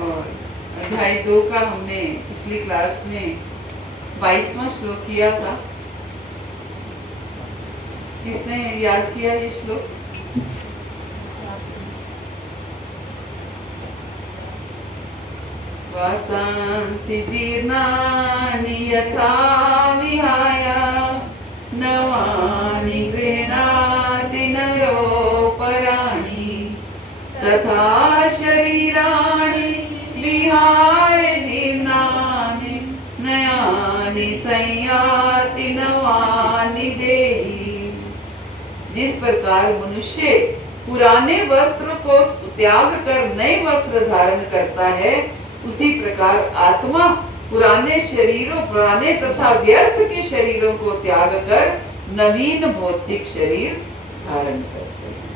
और अध्याय 2 का हमने पिछली क्लास में 22वां श्लोक किया था। किसने याद किया ये श्लोक? वासांसि जीर्णानि यथा विहाय नवानि गृह्णाति नरोपराणि तथा शरीराणि विहाय जीर्णानि नयानि संयाति नवानि देहि। जिस प्रकार मनुष्य पुराने वस्त्र को त्याग कर नए वस्त्र धारण करता है, उसी प्रकार आत्मा पुराने शरीरों, पुराने तथा व्यर्थ के शरीरों को त्याग कर नवीन भौतिक शरीर धारण करते हैं।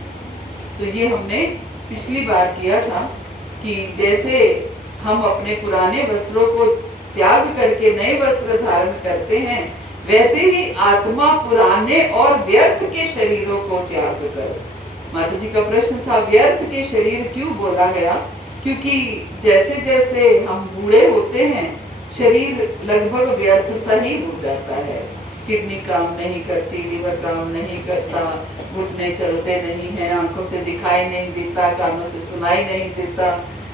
तो ये हमने पिछली बार किया था कि जैसे हम अपने पुराने वस्त्रों को त्याग करके नए वस्त्र धारण करते हैं, वैसे ही आत्मा पुराने और व्यर्थ के शरीरों को त्याग कर। माता जी का प्रश्न था, व्यर्थ के शरीर क्यों बोला गया? क्योंकि जैसे जैसे हम बूढ़े होते हैं, शरीर लगभग व्यर्थ सा ही हो जाता है। किडनी काम नहीं करती, लीवर काम नहीं करता, घुटने चलते नहीं हैं, आंखों से दिखाई नहीं देता, कानों से सुनाई नहीं देता,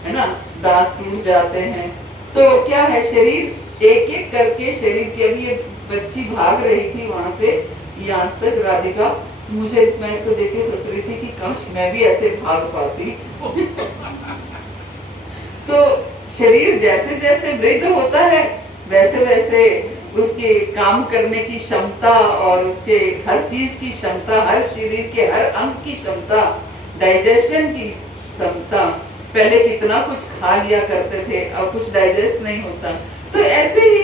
है ना, दांत टूट जाते हैं। तो क्या है, शरीर एक एक करके शरीर के, अभी ये बच्ची भाग रही थी वहां से यहाँ तक, राधिका, मुझे, मैं इसको देख के सोच रही थी कि काश मैं भी ऐसे भाग पाती। तो शरीर जैसे जैसे वृद्ध होता है, वैसे वैसे उसके काम करने की क्षमता और उसके हर चीज की क्षमता, हर शरीर के हर अंग की क्षमता, डाइजेशन की क्षमता, पहले कितना कुछ खा लिया करते थे, अब कुछ डाइजेस्ट नहीं होता, तो ऐसे ही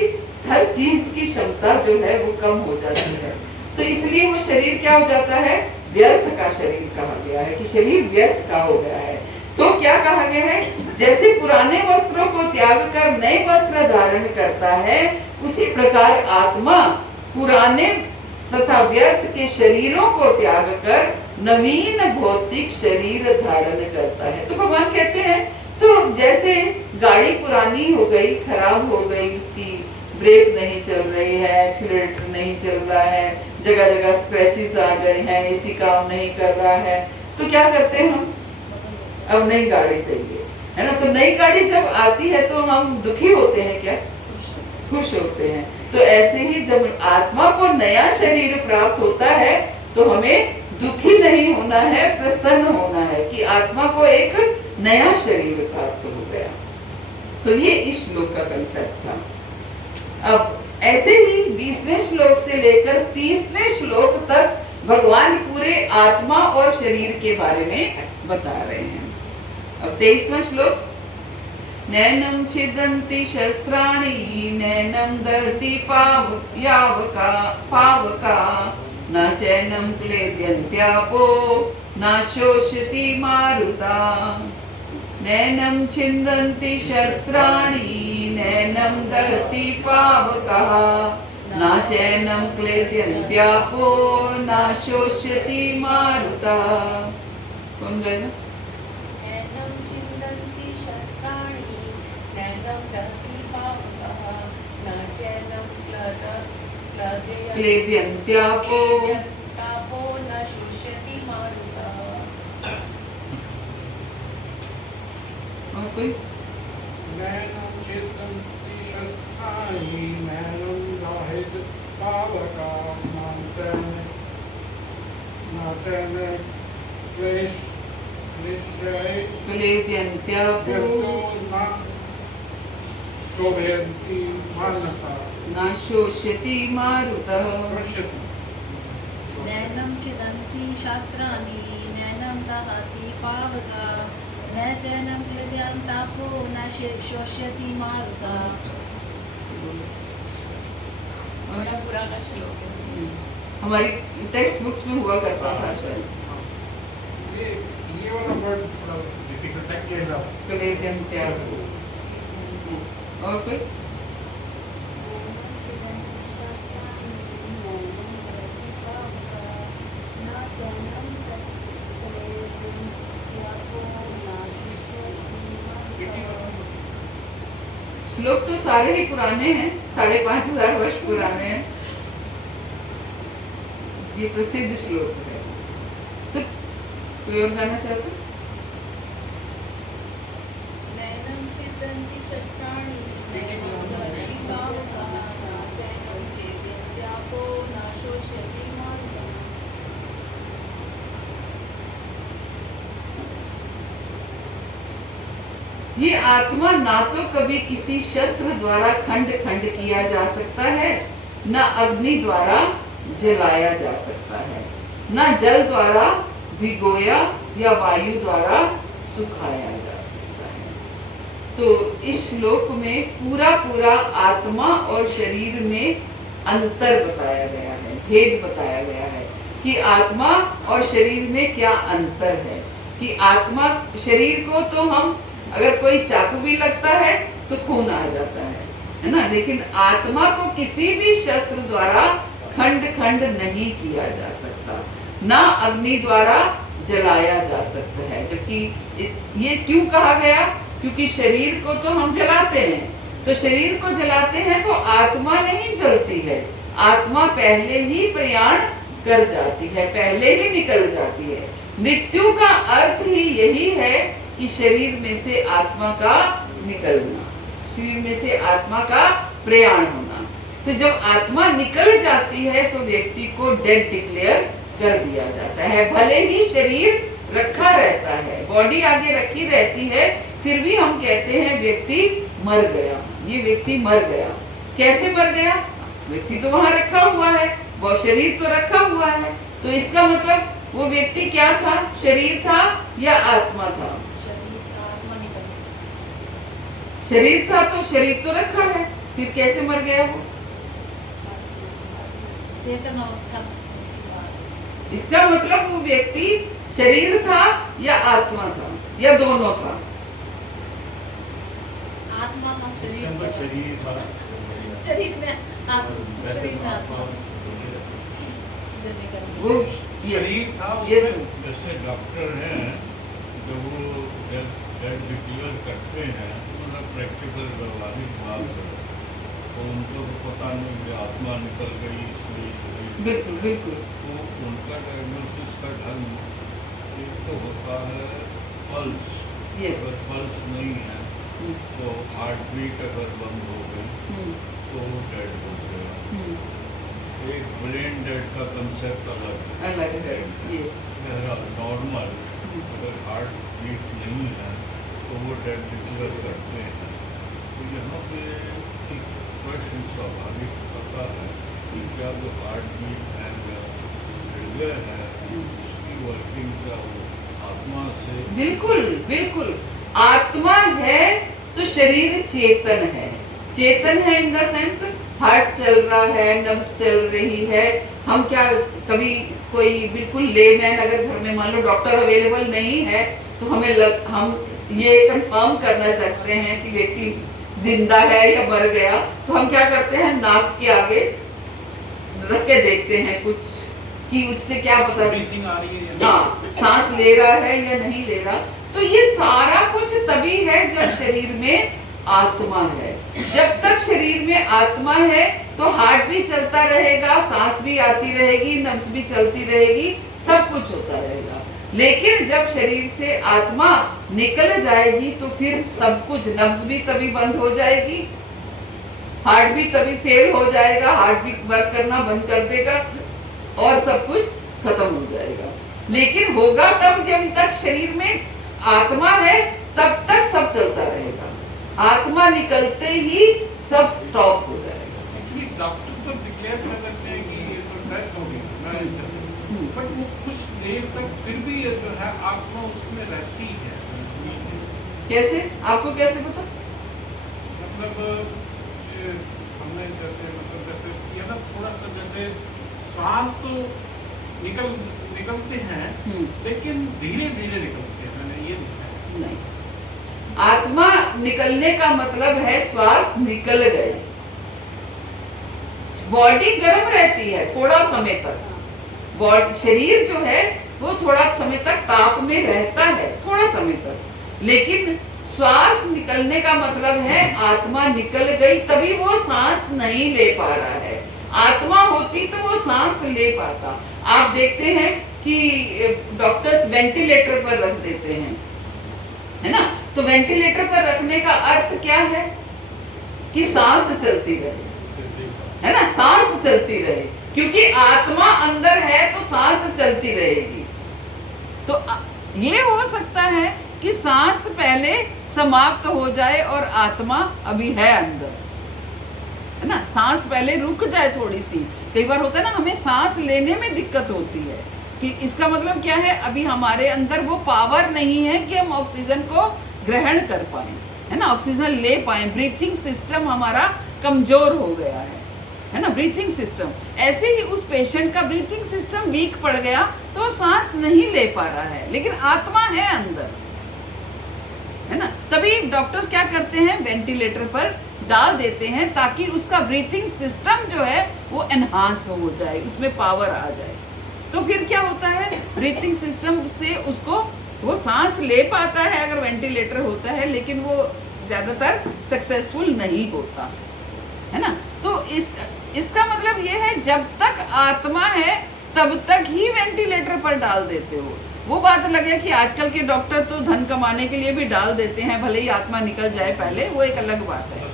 हर चीज की क्षमता जो है वो कम हो जाती है। तो इसलिए वो शरीर क्या हो जाता है, व्यर्थ का शरीर कहा गया है, कि शरीर व्यर्थ का हो गया है। तो क्या कहा गया है, जैसे पुराने वस्त्रों को त्याग कर नए वस्त्र धारण करता है, उसी प्रकार आत्मा पुराने तथा व्यर्थ के शरीरों को त्याग कर नवीन भौतिक शरीर धारण करता है। तो भगवान कहते हैं, तो जैसे गाड़ी पुरानी हो गई, खराब हो गई, उसकी ब्रेक नहीं चल रही है, एक्सीलरेटर नहीं चल रहा है, जगह जगह स्क्रैचेस आ गए हैं, एसी काम नहीं कर रहा है, तो क्या करते हैं हम, अब नई गाड़ी चाहिए, है ना। तो नई गाड़ी जब आती है तो हम दुखी होते हैं क्या? खुश होते हैं। तो ऐसे ही जब आत्मा को नया शरीर प्राप्त होता है तो हमें दुखी नहीं होना है, प्रसन्न होना है कि आत्मा को एक नया शरीर प्राप्त हो गया। तो ये इस श्लोक का कंसेप्ट था। अब ऐसे ही 20वें श्लोक से लेकर 30वें श्लोक तक भगवान पूरे आत्मा और शरीर के बारे में बता रहे हैं। अब 23वां श्लोक, नैनम छिदन्ति शस्त्राणि नैनम दहति पावका न चैनम क्लेद्यन्त्यापो न शोषति मारुता। नैनम छिन्दन्ति शस्त्राणि नैनम दहति पावकः न चैनम क्लेद्यन्त्यापो न शोषति मारुता। कौन गया? क्लेद्यन्त्यापो न शोषति मारुता। और कोई? नैनं छिदन्ति शस्त्राणि नैनं दहति पावकः न चैनं क्लेद्यन्त्यापो न शोषति मारुतः। नैनं छिदन्ति शस्त्राणि नैनं दहति पावकः न चैनं क्लेद्यन्त्यापो न शोषति मारुतः। पुराना श्लोक है, हमारी टेक्स्ट बुक्स में हुआ करता था शायद। ये वाला वर्ड थोड़ा डिफिकल्ट है, क्लेद्यन्त्यापो। और कोई? श्लोक तो सारे ही पुराने हैं, 5,500 वर्ष पुराने हैं। ये प्रसिद्ध श्लोक है। तो कोई और गाना चाहते? नैनं छिदन्ति शस्त्राणि नैनं पावका चैनं क्लेद्यन्त्यापो न शोष्यति मार्गम्। ये आत्मा ना तो कभी किसी शस्त्र द्वारा खंड खंड किया जा सकता है, न अग्नि द्वारा जलाया जा सकता है, न जल द्वारा भिगोया या वायु द्वारा सुखाया जा सकता है। तो इस श्लोक में पूरा पूरा आत्मा और शरीर में अंतर बताया गया है, भेद बताया गया है कि आत्मा और शरीर में क्या अंतर है। कि आत्मा, शरीर को तो हम अगर कोई चाकू भी लगता है तो खून आ जाता है ना, लेकिन आत्मा को किसी भी शस्त्र द्वारा खंड खंड नहीं किया जा सकता, ना अग्नि द्वारा जलाया जा सकता है। जबकि ये क्यों कहा गया? क्योंकि शरीर को तो हम जलाते हैं, तो शरीर को जलाते हैं तो आत्मा नहीं जलती है, आत्मा पहले ही प्रयाण कर जाती है, पहले ही निकल जाती है। मृत्यु का अर्थ ही यही है कि शरीर में से आत्मा का निकलना, शरीर में से आत्मा का प्रयाण होना। तो जब आत्मा निकल जाती है तो व्यक्ति को डेड डिक्लेयर कर दिया जाता है। भले ही शरीर रखा रहता है, बॉडी आगे रखी रहती है, फिर भी हम कहते हैं व्यक्ति मर गया, ये व्यक्ति मर गया। कैसे मर गया? व्यक्ति तो वहां रखा हुआ है, वो शरीर तो रखा हुआ है, तो इसका मतलब वो व्यक्ति क्या था? शरीर था या आत्मा था? शरीर था, तो शरीर तो रखा है, फिर कैसे मर गया वो? चेतन अवस्था। इसका मतलब वो व्यक्ति शरीर था या आत्मा था या दोनों था? आत्मा था, शरीर था। शरीर था, शरीर में आत्मा, शरीर में आत्मा। वो शरीर था। जैसे डॉक्टर हैं जो वो डेड डिक्लेयर करते हैं, मतलब प्रैक्टिकल व्यवहारिक बात है, तो उनको तो पता नहीं कि आत्मा निकल गई इसलिए शरीर। बिल्कुल बिल्कुल। तो उनका डायग्नोसिस का ढंग एक तो होता है पल्स। यस। अगर पल्स नहीं है तो हार्ट बीट अगर बंद हो गई तो वो डेड हो गया। एक ब्रेन डेड का कंसेप्ट अलग है। यस। नॉर्मल अगर हार्ट बीट नहीं है तो वो डेड डिक्लेयर करते हैं। तो यहाँ पे एक प्रश्न स्वाभाविक पता है कि क्या जो हार्ट बीट है या हृदय है उसकी वर्किंग क्या हो आत्मा से? बिल्कुल बिल्कुल। आत्मा है तो शरीर चेतन है। चेतन है इन द सेंस हार्ट चल रहा है, नब्ज चल रही है। हम क्या कभी कोई बिल्कुल लेमैन अगर घर में मान लो डॉक्टर अवेलेबल नहीं है तो हम ये कंफर्म करना चाहते हैं कि व्यक्ति जिंदा है या मर गया, तो हम क्या करते हैं? नाक के आगे रख के देखते हैं कुछ कि उससे क्या पता ब्रीथिंग आ रही है, हाँ, सांस ले रहा है या नहीं ले रहा। तो ये सारा कुछ तभी है जब शरीर में आत्मा है। जब तक शरीर में आत्मा है तो हार्ट भी चलता रहेगा, सांस भी आती रहेगी, नब्ज भी चलती रहेगी, सब कुछ होता रहेगा। लेकिन जब शरीर से आत्मा निकल जाएगी तो फिर सब कुछ, नब्ज भी तभी बंद हो जाएगी, हार्ट भी तभी फेल हो जाएगा, हार्ट भी वर्क करना बंद कर देगा और सब कुछ खत्म हो जाएगा। लेकिन होगा तब जब तक शरीर में आत्मा है, तब तक सब चलता रहेगा। आत्मा निकलते ही सब स्टॉप हो जाएगा। एक्चुअली डॉक्टर तो डिक्लेयर कर सकते हैं कि ये तो डेथ हो गई, बट वो कुछ देर तक फिर भी ये जो है आत्मा उसमें रहती है। कैसे? आपको कैसे पता? मतलब हमने जैसे किया ना, थोड़ा सा जैसे सांस तो निकलते हैं लेकिन धीरे धीरे निकलते हैं, मैंने ये देखा है। नहीं, आत्मा निकलने का मतलब है श्वास निकल गए। बॉडी गर्म रहती है थोड़ा समय तक, शरीर जो है वो थोड़ा समय तक ताप में रहता है, थोड़ा समय तक, लेकिन श्वास निकलने का मतलब है आत्मा निकल गई, तभी वो सांस नहीं ले पा रहा है। आत्मा होती तो वो सांस ले पाता। आप देखते हैं कि डॉक्टर्स वेंटिलेटर पर रख देते हैं, है ना? तो वेंटिलेटर पर रखने का अर्थ क्या है? कि सांस चलती रहे, है ना? सांस चलती रहे, क्योंकि आत्मा अंदर है तो सांस चलती रहेगी। तो ये हो सकता है कि सांस पहले समाप्त हो जाए और आत्मा अभी है अंदर, है ना? सांस पहले रुक जाए थोड़ी सी। कई बार होता है ना, हमें सांस लेने में दिक्कत होती है, कि इसका मतलब क्या है? अभी हमारे अंदर वो पावर नहीं है कि हम ऑक्सीजन को ग्रहण कर पाए, है ना? ऑक्सीजन ले पाए। ब्रीथिंग सिस्टम हमारा कमजोर हो गया है ना? ब्रीथिंग सिस्टम, ऐसे ही उस पेशेंट का ब्रीथिंग सिस्टम वीक पड़ गया तो वो सांस नहीं ले पा रहा है, लेकिन आत्मा है अंदर, है ना? तभी डॉक्टर्स क्या करते हैं? वेंटिलेटर पर डाल देते हैं ताकि उसका ब्रीथिंग सिस्टम जो है वो एनहांस हो जाए, उसमें पावर आ जाए। तो फिर क्या होता है? ब्रीथिंग सिस्टम से उसको वो सांस ले पाता है अगर वेंटिलेटर होता है, लेकिन वो ज्यादातर सक्सेसफुल नहीं होता, है ना? तो इसका मतलब ये है, जब तक आत्मा है तब तक ही वेंटिलेटर पर डाल देते हो। वो बात अलग है कि आजकल के डॉक्टर तो धन कमाने के लिए भी डाल देते हैं, भले ही आत्मा निकल जाए पहले, वो एक अलग बात है।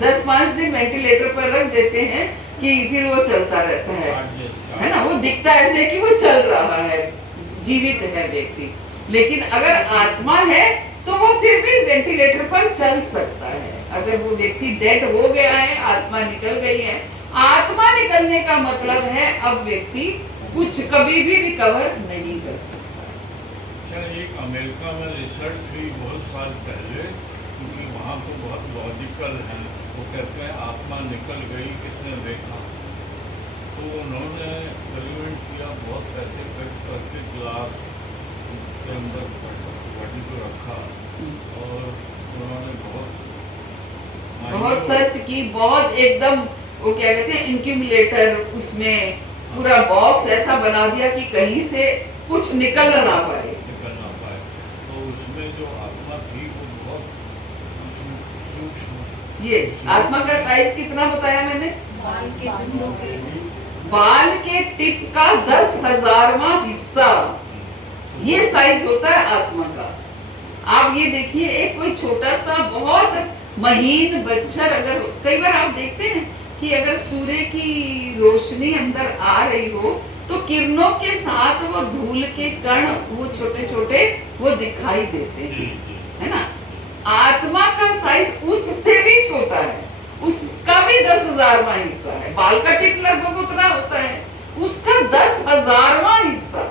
10-5 दिन वेंटिलेटर पर रख देते हैं कि फिर वो चलता रहता है ना? वो दिखता ऐसे कि वो चल रहा है, जीवित है व्यक्ति, लेकिन अगर आत्मा है तो वो फिर भी वेंटिलेटर पर चल सकता है। अगर वो व्यक्ति डेड हो गया है, आत्मा निकल गई है, आत्मा निकलने का मतलब है अब व्यक्ति कुछ कभी भी रिकवर नहीं कर सकता। अच्छा, एक अमेरिका में रिसर्च हुई बहुत साल पहले, क्योंकि वहाँ तो बहुत लॉजिकल है। वो कहते हैं आत्मा निकल गई, किसने देखा? तो उन्होंने एक्सपेरिमेंट किया, बहुत पैसे खर्च करके ग्लास के अंदर बॉडी को रखा, और उन्होंने बहुत सर्च की, बहुत एकदम वो क्या कहते हैं इनक्यूमुलेटर, उसमें पूरा बॉक्स ऐसा बना दिया कि कहीं से कुछ निकल ना पाए। तो उसमें जो आत्मा थी वो बहुत सूक्ष्म। यस, आत्मा का साइज कितना बताया मैंने? बाल के बिंदु के, बाल के टिप का 10,000वां हिस्सा, ये साइज होता है आत्मा का। आप ये देखिए, एक कोई छोटा सा बहुत महीन बच्चर, अगर कई बार आप देखते हैं कि अगर सूर्य की रोशनी अंदर आ रही हो तो किरणों के साथ वो धूल के कण, वो छोटे छोटे वो दिखाई देते हैं, है ना? आत्मा का साइज उससे भी छोटा है, उसका भी 10,000वां हिस्सा है। बाल का टिप लगभग उतना होता है, उसका 10,000वां हिस्सा,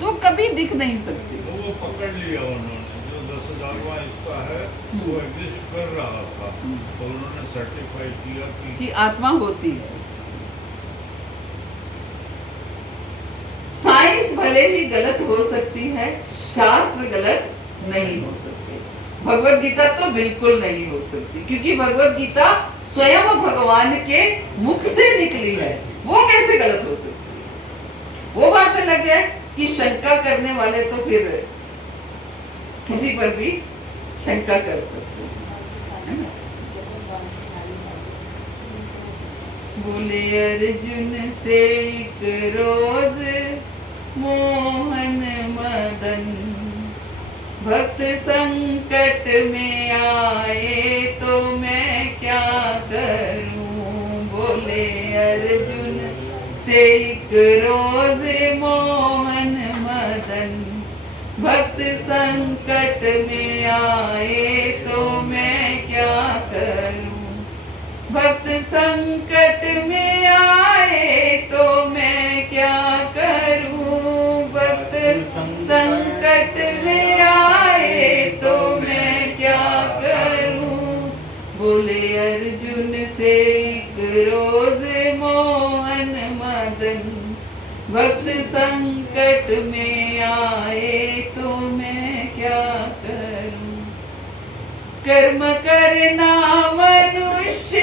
तो कभी दिख नहीं सकती। तो वो पकड़ लिया उन्होंने, जो 10,000वां हिस्सा है वो एग्जिस्ट कर रहा था, तो उन्होंने सर्टिफाई किया कि आत्मा होती है। साइंस भले ही गलत हो सकती है, शास्त्र गलत नहीं हो सकते। भगवत गीता तो बिल्कुल नहीं हो सकती, क्योंकि भगवत गीता स्वयं भगवान के मुख से निकली है, वो कैसे गलत हो सकती है? वो बात अलग है कि शंका करने वाले तो फिर किसी पर भी शंका कर सकते हैं, है ना? बोले अर्जुन से एक रोज मोहन मदन, भक्त संकट में आए तो मैं क्या करूं? बोले अर्जुन से एक रोज मोहन मदन, भक्त संकट में आए तो मैं क्या करूं? भक्त संकट में आए तो मैं क्या करूं? भक्त संकट में आए तो मैं क्या करूं? बोले अर्जुन से एक रोज मोहन मदन, भक्त संकट में आए तो मैं क्या करूं? कर्म करना मनुष्य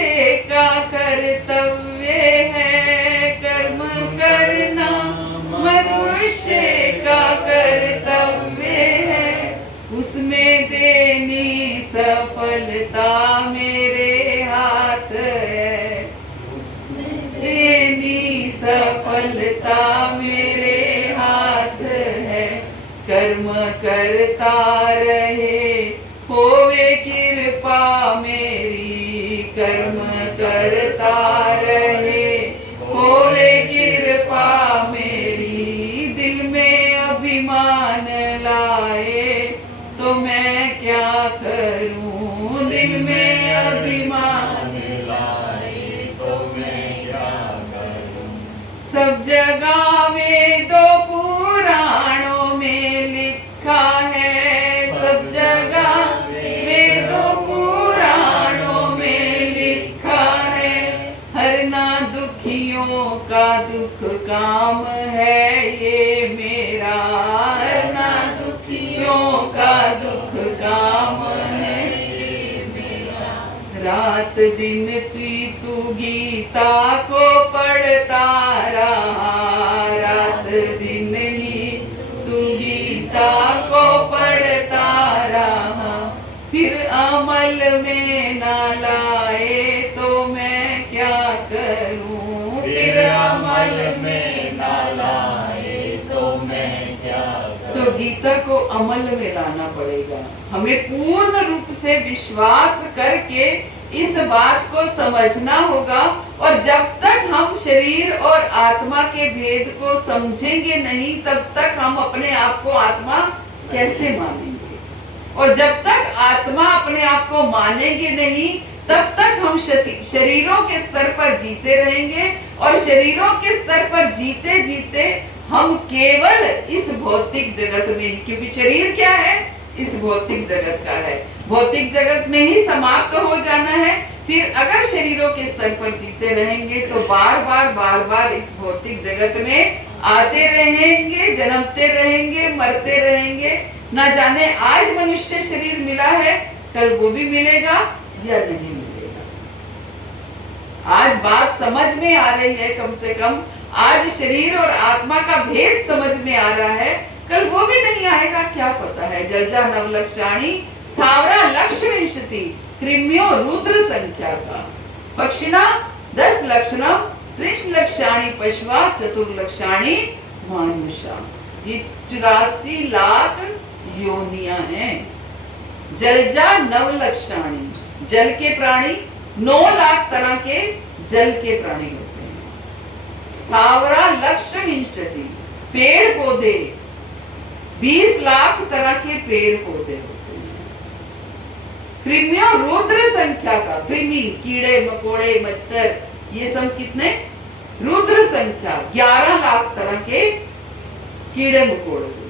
का कर्तव्य है, कर्म करना मनुष्य का कर्तव्य उसमें देनी सफलता मेरे हाथ है, देनी सफलता मेरे हाथ है। कर्म करता रहे होवे कृपा मेरी, कर्म करता रहे होवे कृपा मेरी। दिल में अभिमान लाए तो मैं क्या करूं, दिल में अभिमान लाए तो मैं क्या करूं। सब जगह वेदों पुराणों में लिखा है, सब जगह वेदों पुराणों में लिखा है। हरना दुखियों का दुख काम है ये मेरा, हरना दुखियों का दुख काम है ये मेरा। रात दिन तू गीता को पढ़ता रहा, रात दिन ही तू गीता को पढ़ता रहा। फिर अमल में ना लाए तो मैं क्या करूं, फिर अमल में ना लाए तो मैं क्या करूं। तो गीता को अमल में लाना पड़ेगा। हमें पूर्ण रूप से विश्वास करके इस बात को समझना होगा। और जब तक हम शरीर और आत्मा के भेद को समझेंगे नहीं, तब तक हम अपने आप को आत्मा कैसे मानेंगे। और जब तक आत्मा अपने आप को मानेंगे नहीं, तब तक हम शरीरों के स्तर पर जीते रहेंगे। और शरीरों के स्तर पर जीते जीते हम केवल इस भौतिक जगत में, क्योंकि शरीर क्या है, इस भौतिक जगत का है, भौतिक जगत में ही समाप्त हो जाना है। फिर अगर शरीरों के स्तर पर जीते रहेंगे तो बार बार इस भौतिक जगत में आते रहेंगे, जन्मते रहेंगे, मरते रहेंगे। ना जाने आज मनुष्य शरीर मिला है, कल वो भी मिलेगा या नहीं मिलेगा। आज बात समझ में आ रही है, कम से कम आज शरीर और आत्मा का भेद समझ में आ रहा है, कल वो भी नहीं आएगा, क्या पता है। जलजा नवलक्षाणी स्थावरा लक्ष्य विंशति कृम्यो रुद्र संख्या का पक्षिणा 10 लक्षणम 30 लक्षाणी पशवा चतुर्लक्षाणी मानुषा। ये 84 लाख योनियां हैं। जलजा नवलक्षाणी, जल के प्राणी 9 लाख तरह के जल के प्राणी होते हैं। स्थावरा लक्ष्य विंशति, पेड़ पौधे 20 लाख तरह के पेड़ पौधे होते हैं। कृमियों रुद्र संख्या का, कृमि कीड़े मकोड़े मच्छर, ये सब कितने, रुद्र संख्या 11 लाख तरह के कीड़े मकोड़े होते हैं।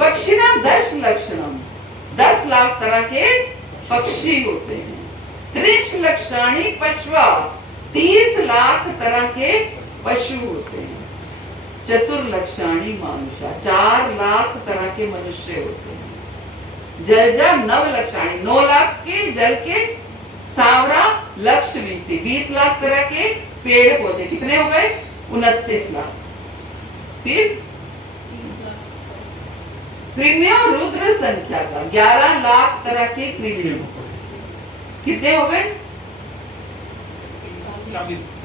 पक्षिणा 10 लक्षणम, 10 लाख तरह के पक्षी होते हैं। 30 लक्षाणी पशवा, 30 लाख तरह के पशु होते हैं। चतुर्लक्षाणी मानुषा, 4 लाख तरह के मनुष्य होते हैं। जलजा 9 लक्षाणी, 9 लाख के जल के, सावरा लक्ष्य विंशति 20 लाख तरह के पेड़ पौधे, कितने हो गए 29 लाख। फिर कृमियों रुद्र संख्या का 11 लाख तरह के कृमियों, कितने हो गए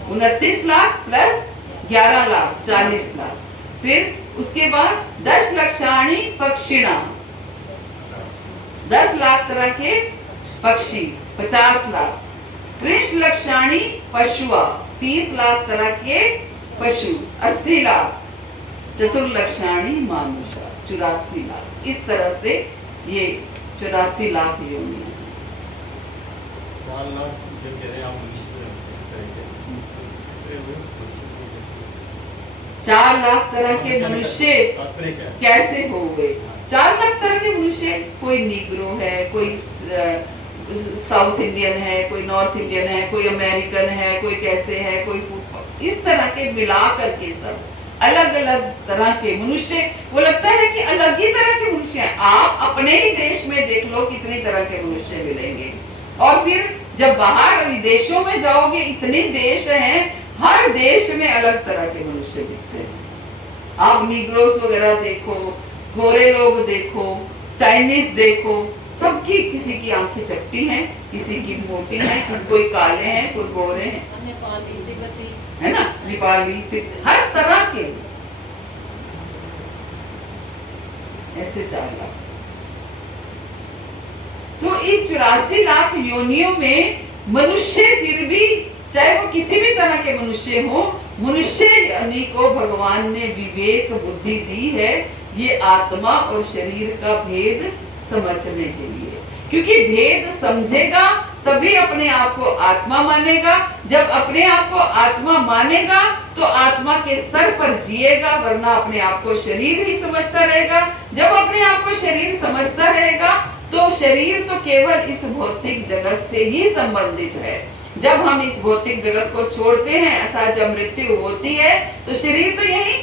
29 लाख प्लस 11 लाख 40 लाख। फिर उसके बाद 10 लक्षाणी पक्षिणा, 10 लाख तरह के पक्षी 50 लाख। 30 लक्षाणी पशुआ, 30 लाख तरह के पशु 80 लाख। चतुर्लक्षाणी मानुषा 84 लाख। इस तरह से ये 84 लाख योनियां। 4 लाख तरह के मनुष्य कैसे हो गए। 4 लाख तरह के मनुष्य, कोई निग्रो है, कोई साउथ इंडियन है, कोई नॉर्थ इंडियन है, कोई अमेरिकन है, कोई कैसे है, कोई इस तरह के मिला करके सब अलग अलग तरह के मनुष्य। वो लगता है कि अलग ही तरह के मनुष्य हैं। आप अपने ही देश में देख लो कितनी तरह के मनुष्य मिलेंगे। और फिर जब बाहर विदेशों में जाओगे, इतने देश हैं, हर देश में अलग तरह के मनुष्य दिखते हैं। आप निग्रोस वगैरह देखो, गोरे लोग देखो, चाइनीज देखो, सबकी किसी की आंखें चपटी हैं, किसी की मोटी हैं, किसी कोई काले हैं, कोई गोरे हैं, नेपाली, तिब्बती, है ना, नेपाली, हर तरह के ऐसे 4 लाख। तो इन 84 लाख योनियों में मनुष्य फिर भी, चाहे वो किसी भी तरह के मनुष्य हो, मनुष्य यानी को भगवान ने विवेक बुद्धि दी है, ये आत्मा और शरीर का भेद समझने के लिए। क्योंकि भेद समझेगा तभी अपने आप को आत्मा मानेगा। जब अपने आप को आत्मा मानेगा तो आत्मा के स्तर पर जिएगा, वरना अपने आप को शरीर ही समझता रहेगा। जब अपने आप को शरीर समझता रहेगा तो शरीर तो केवल इस भौतिक जगत से ही संबंधित है। जब हम इस भौतिक जगत को छोड़ते हैं अर्थात जब मृत्यु होती है तो शरीर तो यही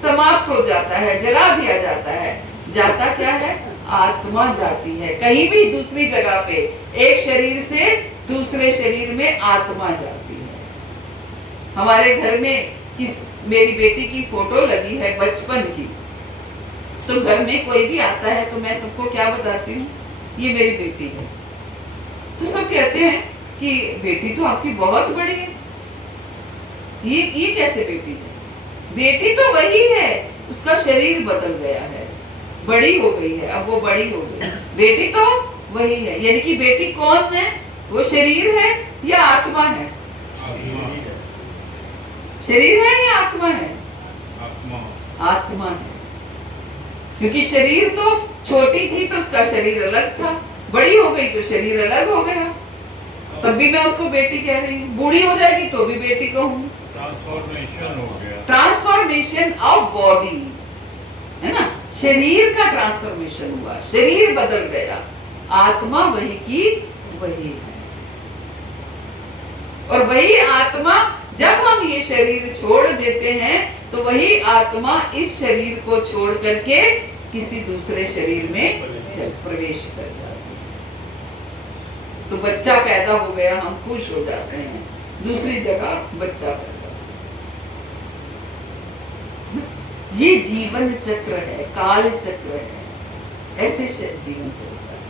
समाप्त हो जाता है, जला दिया जाता है। जाता क्या है? आत्मा जाती है कहीं भी दूसरी जगह पे। एक शरीर से दूसरे शरीर में आत्मा जाती है। हमारे घर में मेरी बेटी की फोटो लगी है बचपन की, तो घर में कोई भी आता है तो मैं सबको क्या बताती हूँ, ये मेरी बेटी है। तो सब कहते हैं कि बेटी तो आपकी बहुत बड़ी है, ये कैसे बेटी है? बेटी तो वही है, उसका शरीर बदल गया है, बड़ी हो गई है, अब वो बड़ी हो गई। बेटी तो वही है, यानी कि बेटी कौन है? वो शरीर है या आत्मा है? शरीर है या आत्मा है? आत्मा है। क्योंकि शरीर तो छोटी थी तो उसका शरीर अलग था, बड़ी हो गई तो शरीर अलग हो गया। तब भी मैं उसको बेटी कह रही हूँ, बूढ़ी हो जाएगी तो भी बेटी कहूँ। ट्रांसफॉर्मेशन हो गया, ट्रांसफॉर्मेशन ऑफ बॉडी, है ना, शरीर का ट्रांसफॉर्मेशन हुआ, शरीर बदल गया, आत्मा वही की वही है। और वही आत्मा जब हम ये शरीर छोड़ देते हैं तो वही आत्मा इस शरीर को छोड़ करके किसी दूसरे शरीर में प्रवेश कर जाती है। तो बच्चा पैदा हो गया, हम खुश हो जाते हैं, दूसरी जगह बच्चा पैदा। ये जीवन चक्र है, काल चक्र है, ऐसे जीवन चलता है।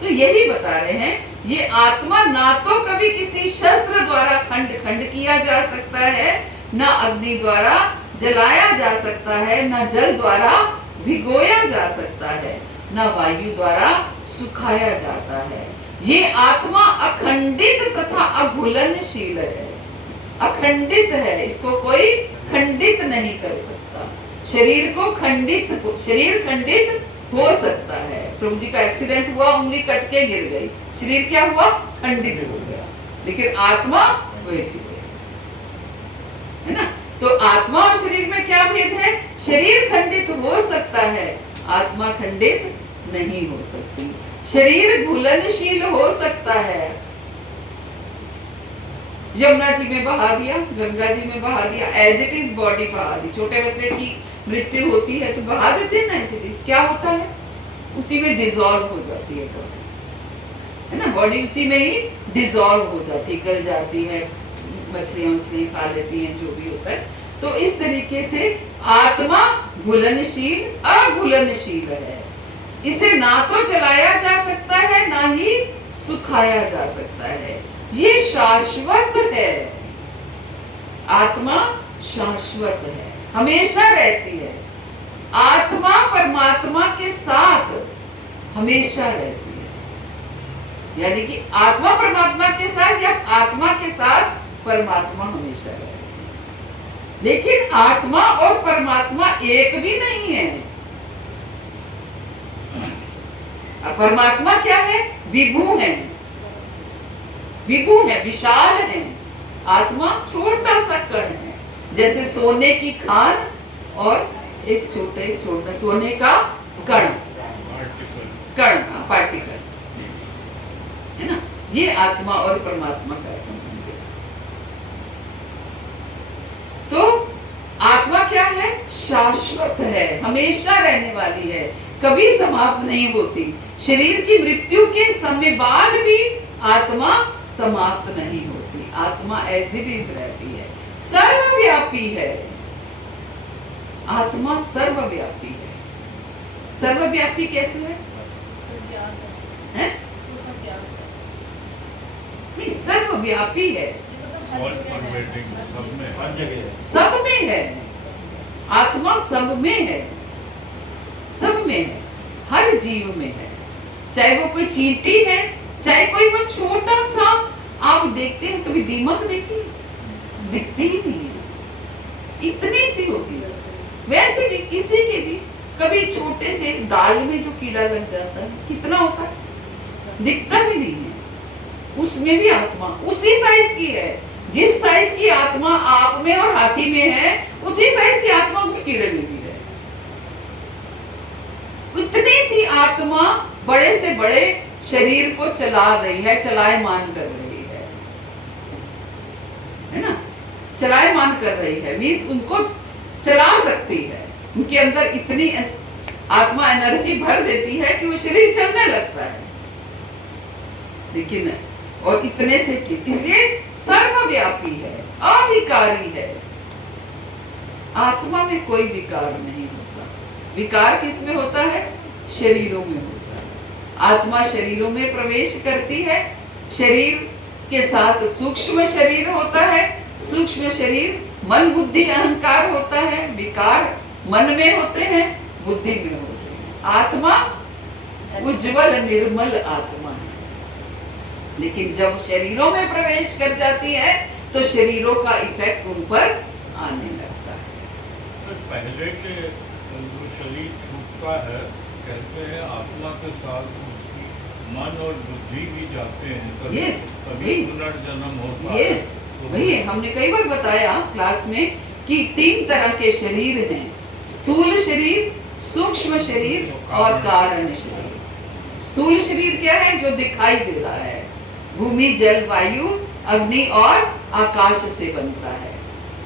तो यही बता रहे हैं, ये आत्मा ना तो कभी किसी शस्त्र द्वारा खंड खंड किया जा सकता है, ना अग्नि द्वारा जलाया जा सकता है, ना जल द्वारा भिगोया जा सकता है, ना वायु द्वारा सुखाया जाता है। ये आत्मा अखंडित तथा अघुलनशील है, अखंडित है, इसको कोई खंडित नहीं कर सकता। शरीर को शरीर खंडित हो सकता है। प्रभु जी का एक्सीडेंट हुआ, उंगली कट के गिर गई, शरीर क्या हुआ? खंडित हो गया, लेकिन आत्मा वही है ना। तो आत्मा और शरीर में क्या भेद है? शरीर खंडित हो सकता है, आत्मा खंडित नहीं हो सकती। शरीर घुलनशील हो सकता है, यमुना जी में बहा दिया, गंगा जी में बहा दिया, एज इट इज बॉडी बहा दी। छोटे बच्चे की मृत्यु होती है तो बहा देते हैं ना, एज इट इज। क्या होता है? उसी में डिसॉल्व हो जाती है बॉडी, है ना, बॉडी उसी में ही डिसॉल्व हो जाती है, गल जाती है, मछलियां खा लेती हैं, जो भी होता है। तो इस तरीके से आत्मा घुलनशील अघुलनशील है। इसे ना तो जलाया जा सकता है, ना ही सुखाया जा सकता है। ये शाश्वत है, आत्मा शाश्वत है, हमेशा रहती है। आत्मा परमात्मा के साथ हमेशा रहती है, यानी कि आत्मा परमात्मा के साथ या आत्मा के साथ परमात्मा हमेशा रहती है। लेकिन आत्मा और परमात्मा एक भी नहीं है। परमात्मा क्या है? विभू है, विभू है, विशाल है। आत्मा छोटा सा कण है, जैसे सोने की खान और एक छोटे सोने का कण, पार्टिकल, है ना। ये आत्मा और परमात्मा का संबंध है। तो आत्मा क्या है? शाश्वत है, हमेशा रहने वाली है, कभी समाप्त नहीं होती। शरीर की मृत्यु के समय बाद भी आत्मा समाप्त नहीं होती, आत्मा एज इट इज रहती है, सर्वव्यापी है। आत्मा सर्वव्यापी है। सर्वव्यापी कैसे है? नहीं, सर्वव्यापी है, ऑल परवेडिंग, सब में हर जगह है। सब में है। आत्मा सब में है, सब में है, हर जीव में है। चाहे वो कोई चींटी है, चाहे कोई वो छोटा सा, आप देखते हैं कभी दीमक देखी, दिखती ही नहीं है, इतनी सी होती है। वैसे भी किसी के भी कभी छोटे से दाल में जो कीड़ा लग जाता है, कितना होता है, दिखता भी नहीं है। उसमें भी आत्मा उसी साइज की है, जिस साइज की आत्मा आप में और हाथी में है, उसी साइज की आत्मा उस कीड़े में भी है। इतनी सी आत्मा बड़े से बड़े शरीर को चला रही है, चलायमान कर रही है ना, चलायमान कर रही है, मींस उनको चला सकती है। उनके अंदर इतनी आत्मा एनर्जी भर देती है कि वो शरीर चलने लगता है। लेकिन और इतने से इसलिए सर्वव्यापी है, अविकारी है। आत्मा में कोई विकार नहीं होता। विकार किसमें होता है? शरीरों में होता है। आत्मा शरीरों में प्रवेश करती है, शरीर के साथ सूक्ष्म शरीर होता है, सूक्ष्म शरीर मन बुद्धि अहंकार होता है। विकार मन में होते हैं, बुद्धि में होते हैं। आत्मा उज्जवल निर्मल आत्मा है। लेकिन जब शरीरों में प्रवेश कर जाती है तो शरीरों का इफेक्ट उन पर आने लगता है। तो पहले के जो शरीर छूटता है, कहते हैं आत्मा के साथ उसकी मन और बुद्धि भी जाते हैं, कभी Yes, कभी वही। पुनर्जन्म होता है। यस, तो वही हमने कई बार बताया क्लास में कि 3 तरह के शरीर हैं, स्थूल शरीर, सूक्ष्म शरीर और कारण शरीर। स्थूल शरीर क्या है? जो दिखाई दे रहा है, भूमि जल वायु अग्नि और आकाश से बनता है।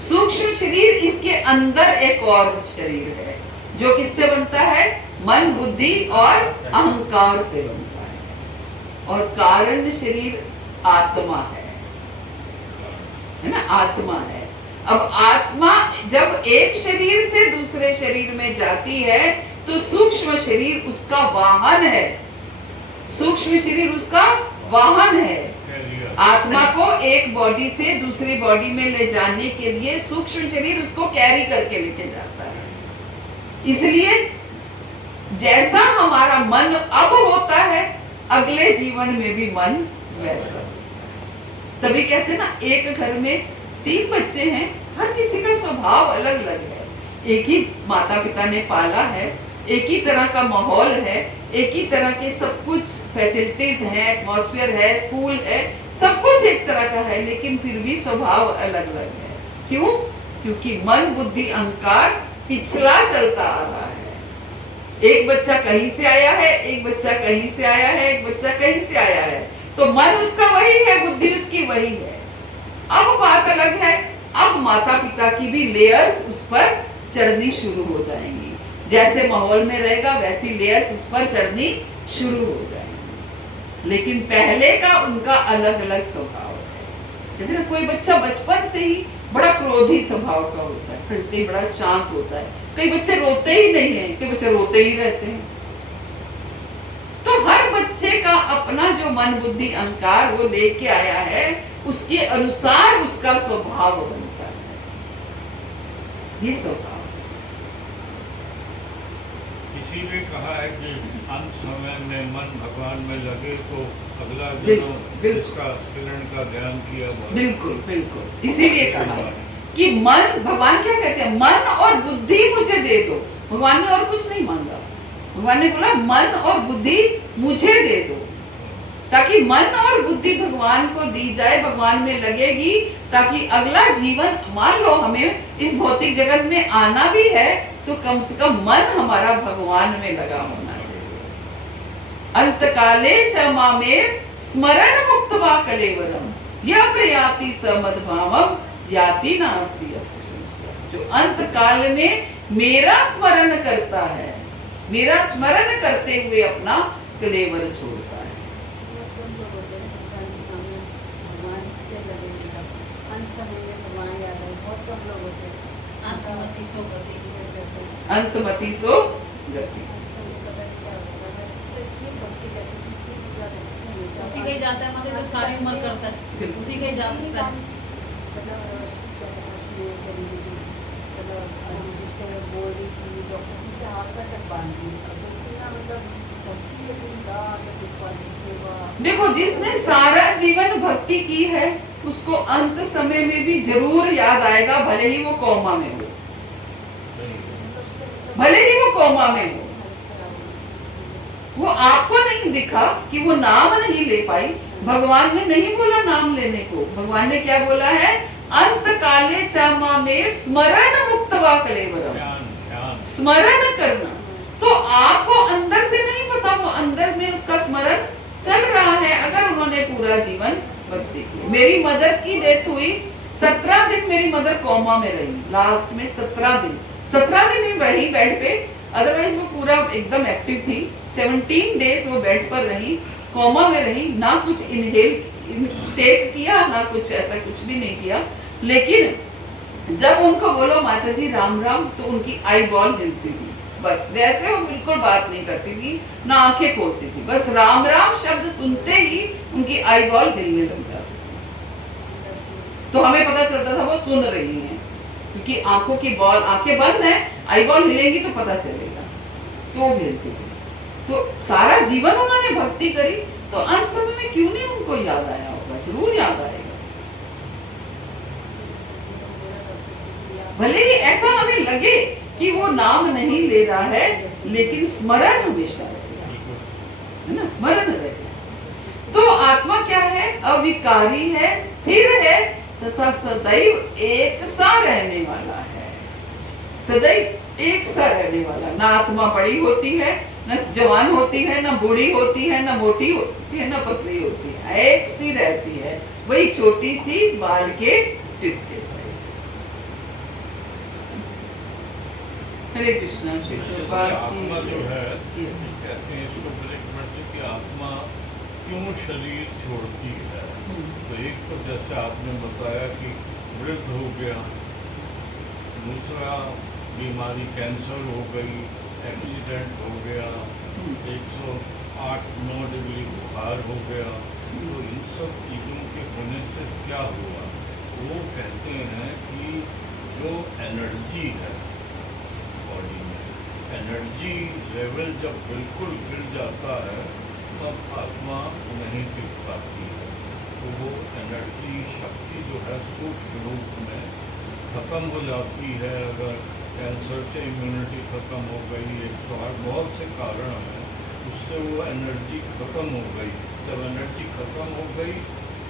सूक्ष्म शरीर इसके अंदर एक और शरीर है जो किससे बनता है? मन बुद्धि और अहंकार से बनता है। और कारण शरीर आत्मा है ना, आत्मा है। अब आत्मा जब एक शरीर से दूसरे शरीर में जाती है तो सूक्ष्म शरीर उसका वाहन है, सूक्ष्म शरीर उसका वाहन है। कैरियर। आत्मा को एक बॉडी से दूसरी बॉडी में ले जाने के लिए सूक्ष्म शरीर उसको कैरी करके लेके जाता है। इसलिए जैसा हमारा मन अब होता है, अगले जीवन में भी मन वैसा होता है। तभी कहते हैं ना, एक घर में 3 बच्चे हैं, हर किसी का स्वभाव अलग अलग है। एक ही माता पिता ने पाला है, एक ही तरह का माहौल है, एक ही तरह के सब कुछ फैसिलिटीज हैं, एटमॉस्फेयर है, स्कूल है, सब कुछ एक तरह का है, लेकिन फिर भी स्वभाव अलग अलग है। क्यों? क्योंकि मन बुद्धि अहंकार पिछला चलता आ रहा है। एक बच्चा कहीं से आया है, एक बच्चा कहीं से आया है, एक बच्चा कहीं से आया है, तो मन उसका वही है, बुद्धि उसकी वही है। अब बात अलग है, अब माता पिता की भी लेयर्स उस पर चढ़नी शुरू हो जाएंगी। जैसे माहौल में रहेगा वैसी लेयर्स उस पर चढ़नी शुरू हो जाएंगी। लेकिन पहले का उनका अलग अलग स्वभाव है। कहते ना, कोई बच्चा बचपन से ही बड़ा क्रोधी स्वभाव का होता है, फिर कई बड़ा शांत होता है, कई बच्चे रोते ही नहीं है, कई बच्चे रोते ही रहते हैं। तो हर बच्चे का अपना जो मन बुद्धि अहंकार वो लेके आया है, उसके अनुसार उसका स्वभाव बनता है। ये स्वभाव इसीलिए कहा है कि अंत समय में मन भगवान में लगे तो अगला जन्म इसका किरण का ध्यान किया हुआ। बिल्कुल बिल्कुल, इसीलिए कहा है कि मन, भगवान क्या कहते हैं? मन और बुद्धि मुझे दे दो। भगवान ने और कुछ नहीं मांगा, भगवान ने बोला मन और बुद्धि मुझे दे दो, ताकि मन और बुद्धि भगवान को दी जाए, भगवान में लगेगी, ताकि अगला जीवन, मान लो हमें इस भौतिक जगत में आना भी है तो कम से कम मन हमारा भगवान में लगा होना चाहिए। अंतकाले च मामेव स्मरण मुक्त्वा कलेवरम यः प्रयाति स मद्भावम याति नास्ति अस्य संशयः। जो अंत काल में मेरा स्मरण करता है, मेरा स्मरण करते हुए अपना कलेवर छोड़ता है। अंतमति सो गति। उसी के जाता है मतलब जो सारी उम्र करता है बिल्कुल। उसी का ही जा सकता है। देखो, जिसने सारा जीवन भक्ति की है उसको अंत समय में भी जरूर याद आएगा, भले ही वो कोमा में हो, भले ही वो कोमा में हो। वो आपको नहीं दिखा कि वो नाम नहीं ले पाई। भगवान ने नहीं बोला नाम लेने को, भगवान ने क्या बोला है, अंत काले चामा में स्मरण मुक्तवा कलेवरम, स्मरण करना। तो आपको अंदर से नहीं पता, वो अंदर में उसका स्मरण चल रहा है अगर उन्होंने पूरा जीवन भक्ति की। मेरी मदर की डेथ हुई, 17 दिन मेरी मदर कोमा में रही, लास्ट में 17 दिन रही बेड पे, अदरवाइज वो पूरा एकदम एक्टिव थी। 17 डेज वो बेड पर रही, कोमा में रही, ना कुछ टेक किया, ना कुछ ऐसा कुछ भी नहीं किया। लेकिन जब उनको बोलो माता जी राम राम, तो उनकी आई बॉल हिलती थी, बस वैसे वो बिल्कुल बात नहीं करती थी, ना आंखें खोलती थी, बस राम राम शब्द सुनते ही उनकी आई बॉल हिलने लग जाती थी। तो हमें पता चलता था वो सुन रही हैं, क्योंकि आंखों की बॉल, आंखें बंद है, आई बॉल हिलेगी तो पता चलेगा, तो वो हिलती थी। तो सारा जीवन उन्होंने भक्ति करी, तो अंत समय में क्यों नहीं उनको याद आया होगा, जरूर याद आएगा। भले ही ऐसा हमें लगे कि वो नाम नहीं ले रहा है, लेकिन स्मरण हमेशा रहेगा, है ना, स्मरण रहेगा। तो आत्मा क्या है, अविकारी है, स्थिर है तथा सदैव एक सा रहने वाला है, सदैव एक सा रहने वाला। ना आत्मा बड़ी होती है, न जवान होती है, न बूढ़ी होती है, न मोटी होती है, न पतली होती है, एक सी रहती है, वही छोटी सी बाल के टिप के साइज। हरे कृष्णा। आत्मा जो है, कहते हैं इसको ब्रेक करते कि आत्मा क्यों शरीर छोड़ती है। तो एक तो जैसे आपने बताया कि वृद्ध हो गया, दूसरा बीमारी कैंसर हो गई, एक्सीडेंट हो गया, 108-9 डिग्री बुखार हो गया, तो इन सब चीज़ों के होने से क्या हुआ, वो कहते हैं कि जो एनर्जी है बॉडी में, एनर्जी लेवल जब बिल्कुल गिर जाता है तब आत्मा नहीं टिक पाती है। तो वो एनर्जी शक्ति जो है सूक्ष्म रूप में ख़त्म हो जाती है। अगर कैंसर से इम्यूनिटी ख़त्म हो गई, 108 बहुत से कारण हैं, उससे वो एनर्जी ख़त्म हो गई। जब एनर्जी ख़त्म हो गई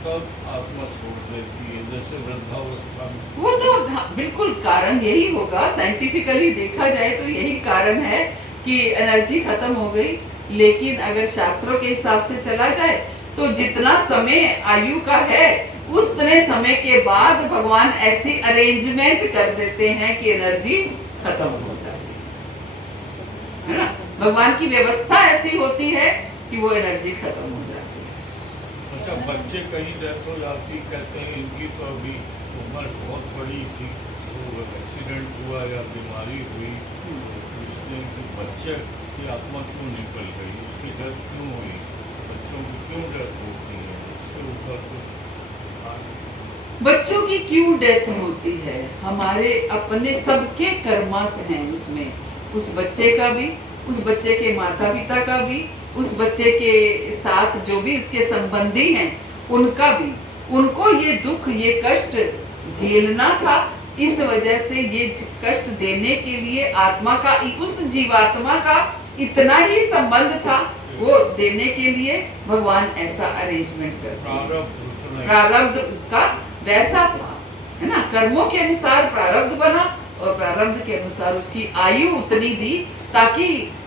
तब आत्मा छोड़ देती है, जैसे वृद्धावस्था में। वो तो बिल्कुल कारण यही होगा, साइंटिफिकली देखा जाए तो यही कारण है कि एनर्जी खत्म हो गई। लेकिन अगर शास्त्रों के हिसाब से चला जाए तो जितना समय आयु का है, उतने समय के बाद भगवान ऐसी अरेंजमेंट कर देते हैं कि एनर्जी खत्म हो जाती है ना। भगवान की व्यवस्था ऐसी होती है कि वो एनर्जी खत्म हो जाती है। अच्छा, बच्चे कहीं डेथ हो जाती, कहते हैं इनकी तो अभी उम्र बहुत बड़ी थी, तो एक्सीडेंट हुआ या बीमारी हुई, इसलिए कि बच्चे की आत्मा क्यों निकल गई, उसकी डेथ क्यों हुई, बच्चों की क्यों डेथ होती है, उसके ऊपर कुछ बच्चों की क्यों डेथ होती है, हमारे अपने सबके कर्मस हैं उसमें, उस बच्चे का भी, उस बच्चे के माता पिता का भी, उस बच्चे के साथ जो भी उसके संबंधी हैं उनका भी, उनको ये दुख, ये कष्ट झेलना था। इस वजह से ये कष्ट देने के लिए आत्मा का, उस जीवात्मा का इतना ही संबंध था, वो देने के लिए भगवान ऐसा अरेंजमेंट करते हैं। प्रारब्ध उसका वैसा था, है ना, कर्मों के अनुसार प्रारब्ध बना और प्रारब्ध के अनुसार उसकी आयु उतनी दी ताकि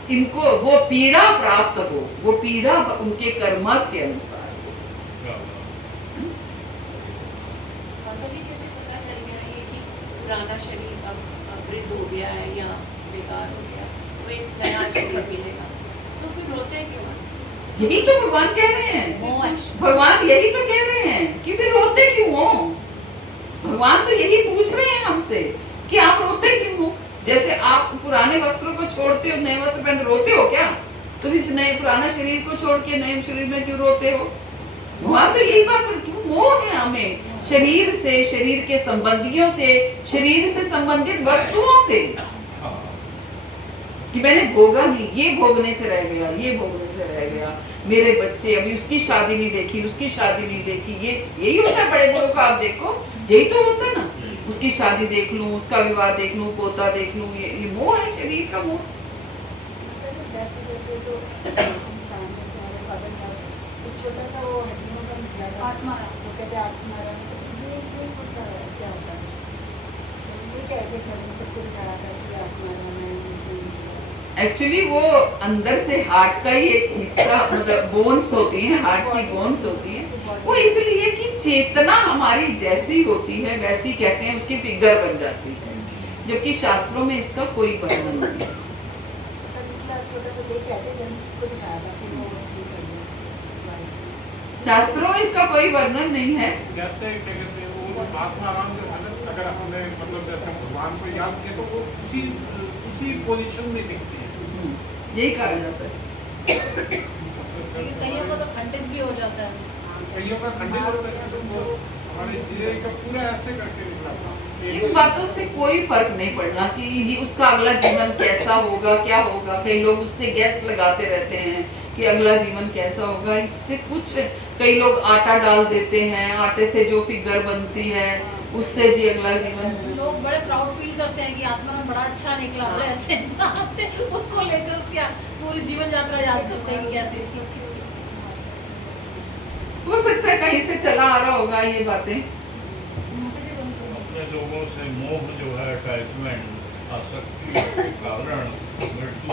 इनको वो पीड़ा प्राप्त हो, वो पीड़ा उनके कर्मस के अनुसार हो। जैसे पता चल गया है कि पुराना शरीर अब वृद्ध हो गया है या बेकार हो गया, तो एक नया शरीर मिलेगा, तो फिर रोते क्यों? यही तो भगवान कह रहे हैं, भगवान यही तो कह रहे हैं कि फिर रोते क्यों हो। भगवान तो यही पूछ रहे हैं हमसे कि आप रोते क्यों हो। जैसे आप पुराने वस्त्रों को छोड़ते हो, नए वस्त्र पहन रोते हो क्या? तो इस नए पुराना शरीर को छोड़ के नए शरीर में क्यों रोते हो? वहाँ तो यही बात है, क्यों मोह है हमें शरीर से, शरीर के संबंधियों से, शरीर से संबंधित वस्तुओं से, हाँ कि मैंने भोगा नहीं, ये भोगने से रह गया, ये भोगने से रह गया, मेरे बच्चे अभी उसकी शादी नहीं देखी, उसकी शादी नहीं देखी, ये यही होता है बड़े बड़ों का। आप देखो यही तो होता है ना, उसकी शादी देख लूं, उसका विवाह देख लूं, पोता देख लूं, ये मोह है, शरीर का मोह। छोटा सा वो हड्डियों का निकला था, आत्माराम। वो कहते आत्माराम, ये कौन सा क्या होता है? ये कहते घर में सबको दिखाया था कि आत्माराम है, इनसे एक्चुअली वो अंदर से हार्ट का ही एक हिस्सा, मतलब बोन्स होती हैं, हार्ट की बोन्स होती हैं, वो इसलिए कि चेतना हमारी जैसी होती है वैसी कहते हैं उसकी फिगर बन जाती है, जबकि शास्त्रों में इसका कोई वर्णन नहीं है। निकला छोटा सा, ये कहते घर में सबको दिखाया था, फिर वो ये कर दिया। शास्त्रों में इसका कोई वर्णन नहीं है। जैसे क्या कहते हैं वो जो आत्माराम जो है ना, अगर हमने मतलब जैसे भगवान को याद किया तो वो उसी पोजीशन में दिखती है। यही कहा जाता है। लेकिन कईयों को तो खंडित भी हो जाता है। कईयों का खंडित होता है, तो वो हमारे जिले का पूरा ऐसे करके निकला था। इन बातों से कोई फर्क नहीं पड़ना कि ये उसका अगला जीवन कैसा होगा, क्या होगा। कई लोग उससे गैस लगाते रहते हैं कि अगला जीवन कैसा होगा, इससे कुछ, कई लोग आटा डाल देते हैं, आटे से जो फिगर बनती है उससे जी अगला जीवन। लोग बड़े प्राउड फील करते हैं कि आत्मा में बड़ा अच्छा निकला, बड़े अच्छे इंसान थे, उसको लेकर उसकी पूरी जीवन यात्रा याद करते हैं कि कैसी थी। हो सकता है कहीं से चला आ रहा होगा ये बातें। अपने लोगों से मोह जो है, अटैचमेंट, आसक्ति के कारण मृत्यु